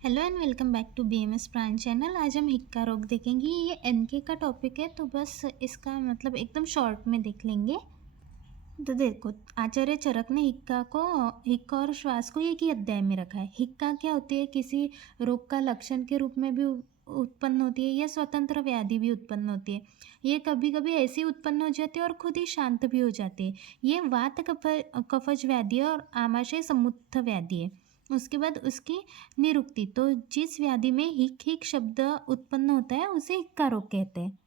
Hello and welcome back to BMS Pran channel. आज हम हिक्का रोग देखेंगे। ये एनके का टॉपिक है तो बस इसका मतलब एकदम शॉर्ट में देख लेंगे। तो देखो, आचार्य चरक ने हिक्का और श्वास को एक ही अध्याय में रखा है। हिक्का क्या होती है? किसी रोग का लक्षण के रूप में भी उत्पन्न होती है या स्वतंत्र व्याधि भी उत्पन्न होती है। ये कभी कभी ऐसी उत्पन्न हो जाती है और खुद ही शांत भी हो जाती है। ये वात कफज व्याधि है और आमाशय समुत्थ व्याधि है। उसके बाद उसकी निरुक्ति, तो जिस व्याधि में हिक हिक शब्द उत्पन्न होता है उसे हिक्का रोग कहते हैं।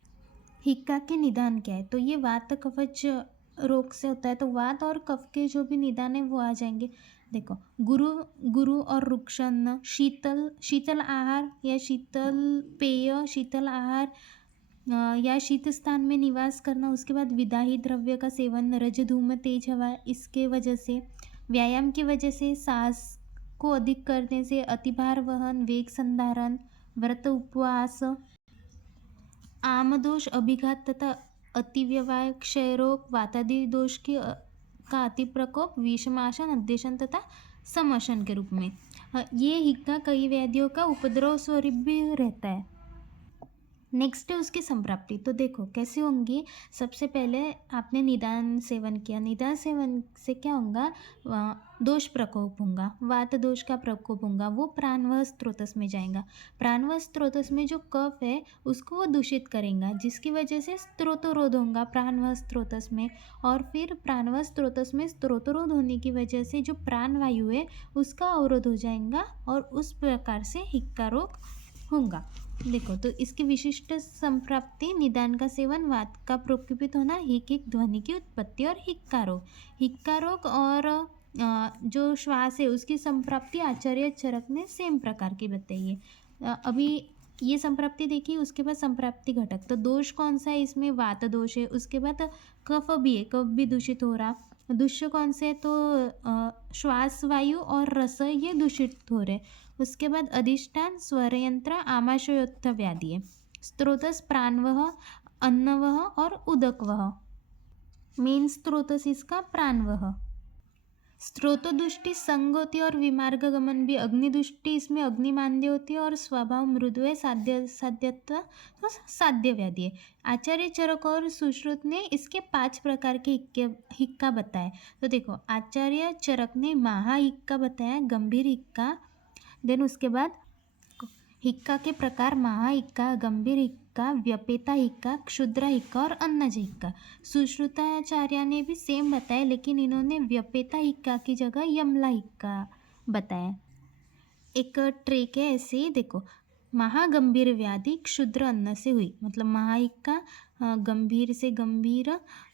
हिक्का के निदान क्या है? तो ये वात कफज रोग से होता है, तो वात और कफ के जो भी निदान है वो आ जाएंगे। देखो, गुरु गुरु और रुक्षण, शीतल शीतल आहार या शीतल पेय, शीतल आहार या शीत स्थान में निवास करना। उसके बाद विदाही द्रव्य का सेवन, रज धूम तेज हवा, इसके वजह से व्यायाम की वजह से, सांस को अधिक करने से, अतिभार वहन, वेग संधारण, व्रत उपवास, आमदोष, अभिघात तथा अतिव्यवाय, क्षय रोग, वातादि दोष का अति प्रकोप, विषमाशन, अध्यशन तथा समशन के रूप में। ये हिक्का कई व्याधियों का उपद्रव स्वरूप भी रहता है। नेक्स्ट है उसकी संप्राप्ति। तो देखो कैसे होंगी। सबसे पहले आपने निदान सेवन किया, निदान सेवन से क्या होगा? दोष प्रकोप होगा, वात दोष का प्रकोप होगा, वो प्राणवह स्त्रोतस में जाएगा। प्राणवह स्त्रोतस में जो कफ है उसको वो दूषित करेगा, जिसकी वजह से स्त्रोतरोध होगा प्राणवह स्त्रोतस में। और फिर प्राणवह स्त्रोतस में स्त्रोतरोध होने की वजह से जो प्राणवायु है उसका अवरोध हो जाएगा और उस प्रकार से हिक्का रोग होगा। देखो, तो इसकी विशिष्ट संप्राप्ति, निदान का सेवन, वात का प्रकोपित होना, हिक हिक ध्वनि की उत्पत्ति और हिक्का रोग। हिक्का रोग और जो श्वास है उसकी संप्राप्ति आचार्य चरक ने सेम प्रकार की बताई है। अभी ये संप्राप्ति देखिए, उसके बाद संप्राप्ति घटक। तो दोष कौन सा है इसमें? वात दोष है। उसके बाद कफ भी है, कफ भी दूषित हो रहा। दूष्य कौन से है? तो श्वास वायु और रस ये दूषित हो रहे। उसके बाद अधिष्ठान, स्वरयंत्र, आमाशयोत्थ व्याधि है। स्त्रोतस प्राणवह, अन्नवह और उदकवह। मेन स्त्रोतस इसका प्राणवह। स्त्रोत दृष्टि संग होती है और विमार्ग गमन भी। अग्निदृष्टि इसमें अग्निमांद्य होती है और स्वभाव मृदु है। साध्यत्व तो साध्य व्याधि है। आचार्य चरक और सुश्रुत ने इसके 5 प्रकार के हिक्का बताए। तो देखो, आचार्य चरक ने महा हिक्का बताया, गंभीर हिक्का। देन उसके बाद हिक्का के प्रकार, महा हिक्का, गंभीर हिक्का, व्यपेता हिक्का, क्षुद्र हिक्का और अन्नज हिक्का। सुश्रुताचार्य ने भी सेम बताया, लेकिन इन्होंने व्यपेता हिक्का की जगह यमला हिक्का बताया। एक ट्रिक है ऐसे ही, देखो, महागंभीर व्याधि क्षुद्र अन्न से हुई, मतलब महाहिक्का, गंभीर से गंभीर,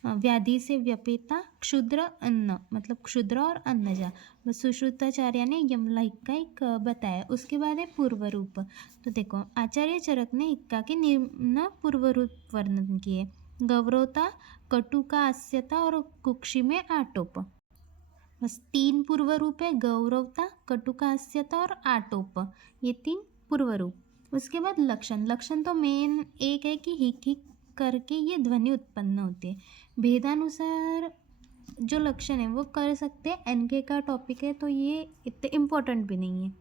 व्याधि से व्यपेता, क्षुद्र अन्न मतलब क्षुद्र और अन्नजा। सुश्रुताचार्य ने यमला हिक्का एक बताया। उसके बाद है पूर्व रूप। तो देखो, आचार्य चरक ने हिक्का के निम्न पूर्व रूप वर्णन किए: गौरवता, कटुका, आस्यता और कुक्षी में आटोप। बस 3 पूर्व रूप है: गौरवता, कटुकास्यता और आटोप। ये 3 पूर्व रूप। उसके बाद लक्षण। लक्षण तो मेन एक है कि हिक हिक करके ये ध्वनि उत्पन्न होती है। भेदानुसार जो लक्षण है वो कर सकते हैं। एनके का टॉपिक है तो ये इतने इम्पोर्टेंट भी नहीं है।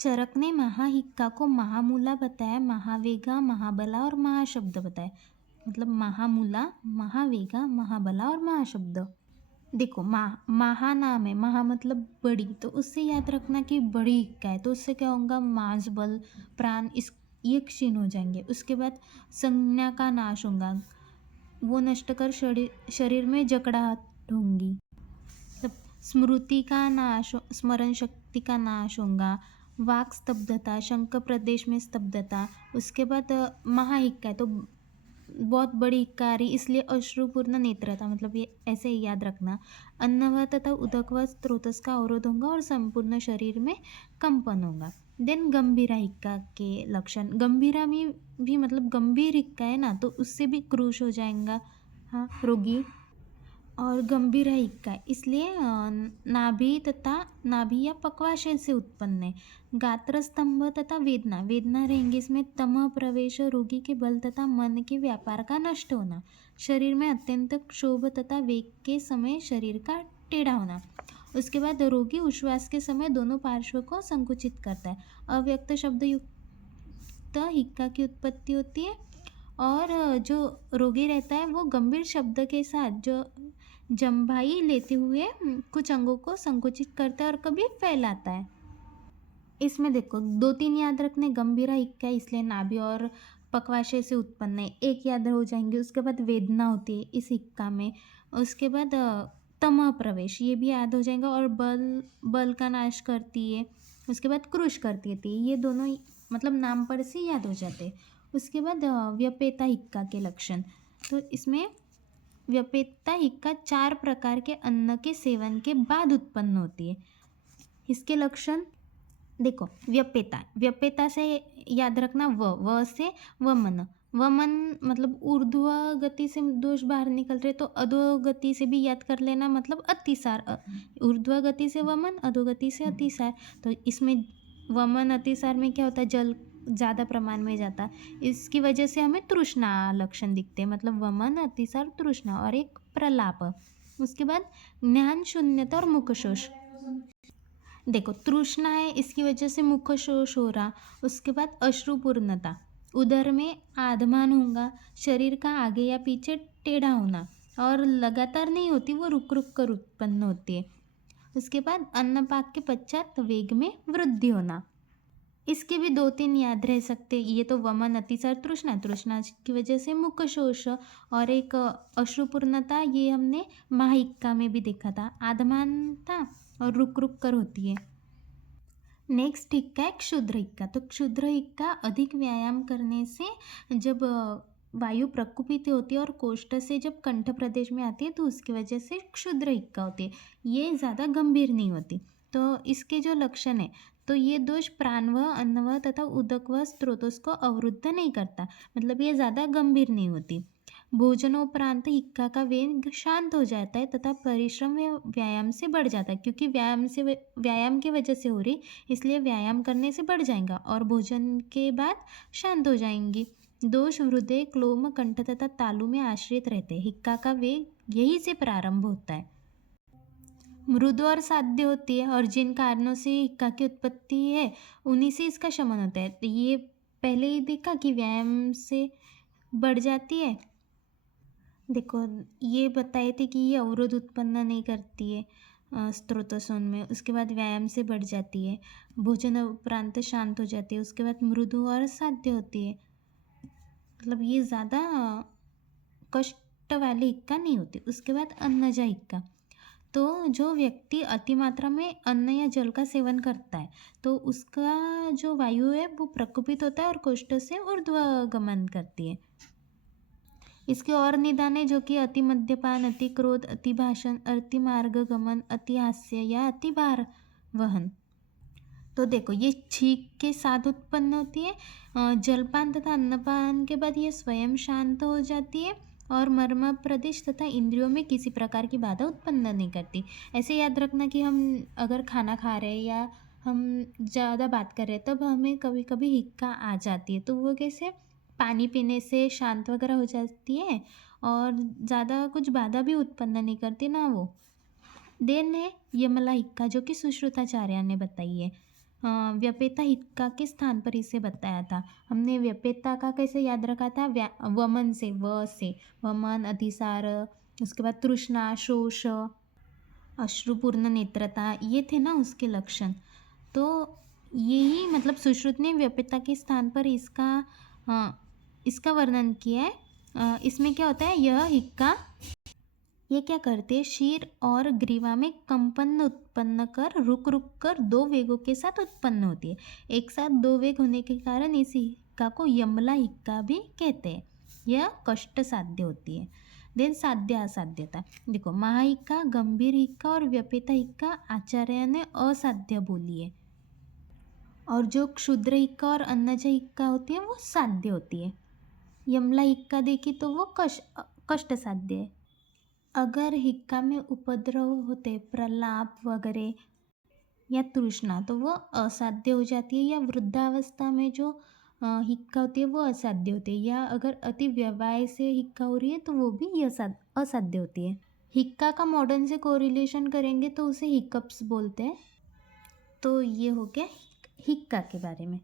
चरक ने महाहिक्का को महामूला बताया, महावेगा, महाबला और महाशब्द बताया। मतलब महामूला, महावेगा, महाबला और महाशब्द। देखो, महा नाम है, महा मतलब बड़ी, तो उससे याद रखना कि बड़ी हिक्का है, तो उससे क्या होगा? मांस, बल, प्राण ये क्षीण हो जाएंगे। उसके बाद संज्ञा का नाश होगा, वो नष्ट कर शरीर में जकड़ाहट होंगी। तब स्मृति का नाश, स्मरण शक्ति का नाश होगा। वाक स्तब्धता, शंख प्रदेश में स्तब्धता। उसके बाद महाहिक्का है तो बहुत बड़ी हिक्का आ रही, इसलिए अश्रुपूर्ण नेत्रता, मतलब ये ऐसे ही याद रखना। अन्नवह तथा उदकवह स्त्रोतस का अवरोध होगा और संपूर्ण शरीर में कंपन होगा। देन गंभीरा हिक्का के लक्षण। गंभीरा में भी मतलब गंभीर हिक्का है ना, तो उससे भी क्रूश हो जाएगा, हाँ, रोगी। और गंभीर हिक्का है इसलिए नाभि या पक्वाशय से उत्पन्न है। गात्र स्तंभ तथा वेदना। वेदना रहेंगे इसमें। तमः प्रवेश, रोगी के बल तथा मन के व्यापार का नष्ट होना। शरीर में अत्यंत क्षोभ तथा वेग के समय शरीर का टेढ़ा होना। उसके बाद रोगी उच्छ्वास के समय दोनों पार्श्व को संकुचित करता है। अव्यक्त शब्द युक्त हिक्का की उत्पत्ति होती है और जो रोगी रहता है वो गंभीर शब्द के साथ जो जम्भाई लेते हुए कुछ अंगों को संकुचित करता है और कभी फैलाता है। इसमें देखो 2-3 याद रखने, गंभीरा हिक्का इसलिए नाभि और पक्वाशय से उत्पन्न है, एक याद हो जाएंगे। उसके बाद वेदना होती है इस हिक्का में। उसके बाद तमः प्रवेश, ये भी याद हो जाएगा। और बल का नाश करती है। उसके बाद क्रुश करती है, ये दोनों मतलब नाम पर से याद हो जाते हैं। उसके बाद व्यपेता हिक्का के लक्षण, तो इसमें व्यपेता हिक्का 4 प्रकार के अन्न के सेवन के बाद उत्पन्न होती है। इसके लक्षण देखो, व्यपेता से याद रखना व से वमन। वमन मतलब ऊर्ध्व गति से दोष बाहर निकल रहे, तो अधोगति से भी याद कर लेना, मतलब अतिसार। ऊर्ध्व गति से वमन, अधोगति से अतिसार। तो इसमें वमन अतिसार में क्या होता है, जल ज़्यादा प्रमाण में जाता है, इसकी वजह से हमें तृष्णा लक्षण दिखते हैं, मतलब वमन अतिसार तृष्णा और एक प्रलाप। उसके बाद ज्ञान शून्यता और मुखशोष, देखो तृष्णा है इसकी वजह से मुख शोष हो रहा। उसके बाद अश्रुपूर्णता, उदर में आधमान होगा, शरीर का आगे या पीछे टेढ़ा होना और लगातार नहीं होती, वो रुक रुक कर उत्पन्न होती है। उसके बाद अन्नपाक के पश्चात वेग में वृद्धि होना, इसके भी 2-3 याद रह सकते। ये तो वमन अतिसार तृष्णा, तृष्णा की वजह से मुख शोष, और एक अश्रुपूर्णता, ये हमने महाहिक्का में भी देखा था, आधमानता और रुक रुक कर होती है। नेक्स्ट हिक्का है क्षुद्र हिक्का। तो क्षुद्र हिक्का अधिक व्यायाम करने से जब वायु प्रकुपित होती है और कोष्ठ से जब कंठ प्रदेश में आती है तो उसकी वजह से क्षुद्र हिक्का होती है, ये ज़्यादा गंभीर नहीं होती। तो इसके जो लक्षण है, तो ये दोष प्राणवह, अन्नवह तथा उदकवह स्रोतों को अवरुद्ध नहीं करता, मतलब ये ज़्यादा गंभीर नहीं होती। भोजनोपरांत हिक्का का वेग शांत हो जाता है तथा परिश्रम व व्यायाम से बढ़ जाता है, क्योंकि व्यायाम की वजह से हो रही, इसलिए व्यायाम करने से बढ़ जाएगा और भोजन के बाद शांत हो जाएंगी। दोष हृदय, क्लोम, कंठ तथा तालु में आश्रित रहते हैं। हिक्का का वेग यही से प्रारंभ होता है। मृदु और साध्य होती है, और जिन कारणों से हिक्का की उत्पत्ति है उन्हीं से इसका शमन होता है। तो ये पहले ही देखा कि व्यायाम से बढ़ जाती है। देखो ये बताए थे कि ये अवरोध उत्पन्न नहीं करती है स्त्रोतोसोन में। उसके बाद व्यायाम से बढ़ जाती है, भोजन उपरांत शांत हो जाती है। उसके बाद मृदु और साध्य होती है, मतलब ये ज़्यादा कष्ट वाली हिक्का नहीं होती। उसके बाद अन्नजा हिक्का, तो जो व्यक्ति अति मात्रा में अन्न या जल का सेवन करता है तो उसका जो वायु है वो प्रकुपित होता है और कोष्ठ से ऊर्ध्वगमन करती है। इसके और निदान है, जो कि अति मद्यपान, अति क्रोध, अति भाषण, अति मार्ग गमन, अति हास्य या अति भार वहन। तो देखो ये छींक के साथ उत्पन्न होती है। जलपान तथा अन्नपान के बाद ये स्वयं शांत हो जाती है और मर्म प्रदेश तथा इंद्रियों में किसी प्रकार की बाधा उत्पन्न नहीं करती। ऐसे याद रखना कि हम अगर खाना खा रहे हैं या हम ज़्यादा बात कर रहे हैं तब हमें कभी कभी हिक्का आ जाती है, तो वो कैसे, पानी पीने से शांत वगैरह हो जाती है और ज़्यादा कुछ बाधा भी उत्पन्न नहीं करती ना वो। देन है यमला हिक्का, जो कि सुश्रुताचार्य ने बताई है। व्यपेता हिक्का के स्थान पर इसे बताया था हमने। व्यपेता का कैसे याद रखा था, वमन से, वमन अतिसार, उसके बाद तृष्णा, शोष, अश्रुपूर्ण नेत्रता, ये थे ना उसके लक्षण। तो यही मतलब सुश्रुत ने व्यपेता के स्थान पर इसका वर्णन किया है। इसमें क्या होता है, यह हिक्का ये क्या करते हैं, शीर और ग्रीवा में कंपन उत्पन्न कर रुक रुक कर 2 वेगों के साथ उत्पन्न होती है। एक साथ 2 वेग होने के कारण इस हिक्का को यमला हिक्का भी कहते हैं। यह कष्ट साध्य होती है। देन साध्य असाध्यता, देखो महाहिक्का, गंभीर हिक्का और व्यपेता हिक्का आचार्य ने असाध्य बोली है, और जो क्षुद्र हिक्का और अन्नजा हिक्का होती है वो साध्य होती है। यमला हिक्का देखी तो वो कष्ट साध्य है। अगर हिक्का में उपद्रव होते, प्रलाप वगैरह या तृष्णा, तो वो असाध्य हो जाती है, या वृद्धावस्था में जो हिक्का होती है वो असाध्य होती है, या अगर अति व्यवाय से हिक्का हो रही है तो वो भी असाध्य होती है। हिक्का का मॉडर्न से कोरिलेशन करेंगे तो उसे हिकअप्स बोलते हैं। तो ये हो गया हिक्का के बारे में।